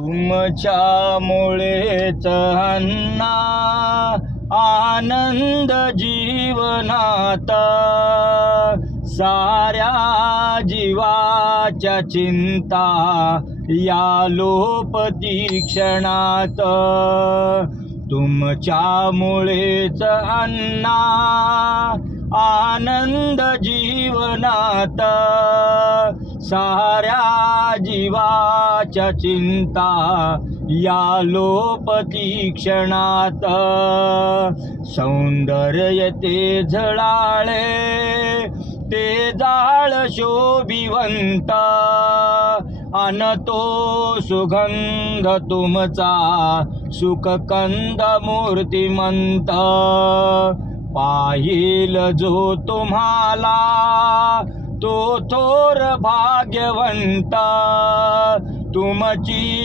तुमच्यामुळेच अन्ना आनंद जीवनात, साऱ्या जीवाच्या चिंता या लोपती क्षणात. तुमच्यामुळेच अन्ना आनंद जीवनात, साऱ्या जीवाच्या चिंता या लोपती क्षणात. सौंदर्य ते झळाळे ते जाळ शोभिवंत, अन तो सुगंध तुमचा सुखकंद मूर्तिमंत. पाहिल जो तुम्हाला तो थोर भाग्यवंत, तुमची